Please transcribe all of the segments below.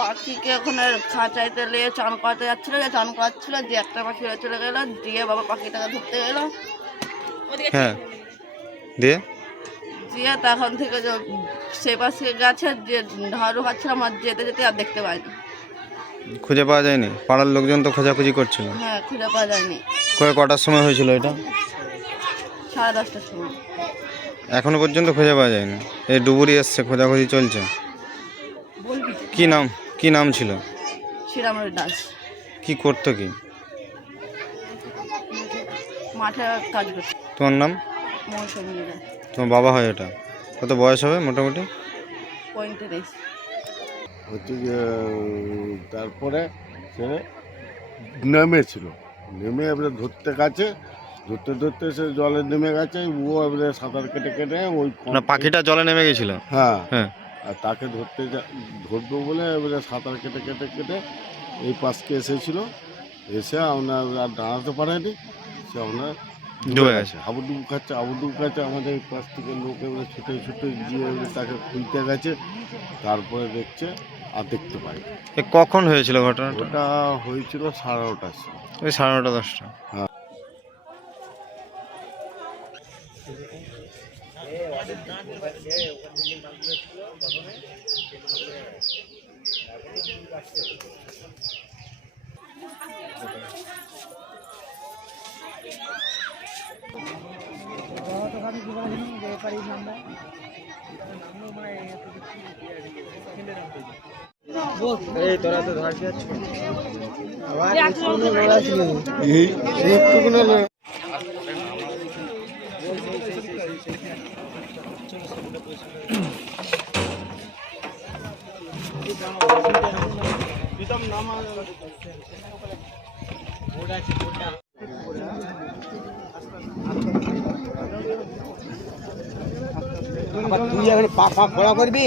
পাখিকে ওখানে খাঁচাইতে নিয়ে চান করাতে যাচ্ছিল যে চান করাচ্ছিল যে একটা পাখি চলে গেলো দিয়ে বাবা পাখিটাকে ধরতে গেলো। হ্যাঁ। দিয়ে? দিয়ে তখন থেকে যে সে পাশে গেছে যে ধারু খাচ্ছিলাম আর যেতে যেতে আর দেখতে পাইনি। খুঁজে পাওয়া যায়নি? পাড়ার লোকজন তো খোঁজাখুঁজি করছিল। হ্যাঁ খুঁজে পাওয়া যায়নি। কয়ে কটার সময় হয়েছিল এটা? সাড়ে দশটার সময়। এখনও পর্যন্ত খুঁজে পাওয়া যায়নি। এই ডুবুরি এসছে খোঁজাখুঁজি চলছে। কি নাম? কি নাম ছিল? শ্রীরামের দাস। কি করতো কি? মাঠে কাজ তোমার নাম? মৌসুমি তোমার বাবা হয় এটা কত বয়স হবে মোটামুটি? পঁয়ত্রিশ। হচ্ছে যে তারপরে সে নেমেছিল নেমে এবারে ধরতে গেছে। ধরতে ধরতে সে জলে নেমে গেছে ও এবারে সাঁতার কেটে কেটে ওই পাখিটা জলে নেমে গেছিল? হ্যাঁ। হ্যাঁ। আর তাকে ধরতে যা- ধরবো বলে এবারে সাঁতার কেটে কেটে কেটে এই পাশকে এসেছিল। এসে আপনার আর দাঁড়াতে পারেনি। সে আপনার ডুবে গেছে। খাচ্ছে আবুডুবু খাচ্ছে। আমাদের এই পাশ থেকে লোক এবারে ছুটে ছুটে গিয়ে তাকে খুলতে গেছে। তারপরে দেখছে আর দেখতে পাই এ কখন হয়েছিল ঘটনাটা? ওটা হয়েছিল সাড়ে নটার সময়। ওই সাড়ে নটা দশটা। এই তোরা তো ধরছি আবার কোনো নাম তুই এখন পা পা খোলা করবি?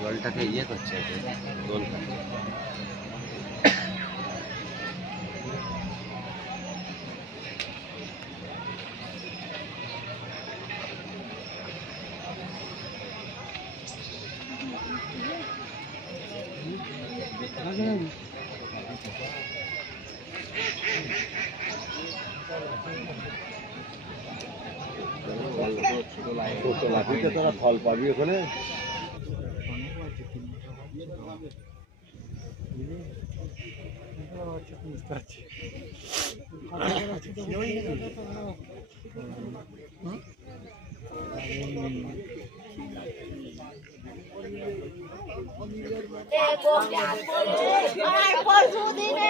জলটাকে ইয়ে করছে দোল লাঠিতে তোরা ফল পাবি ওখানে আর পরশু দিনে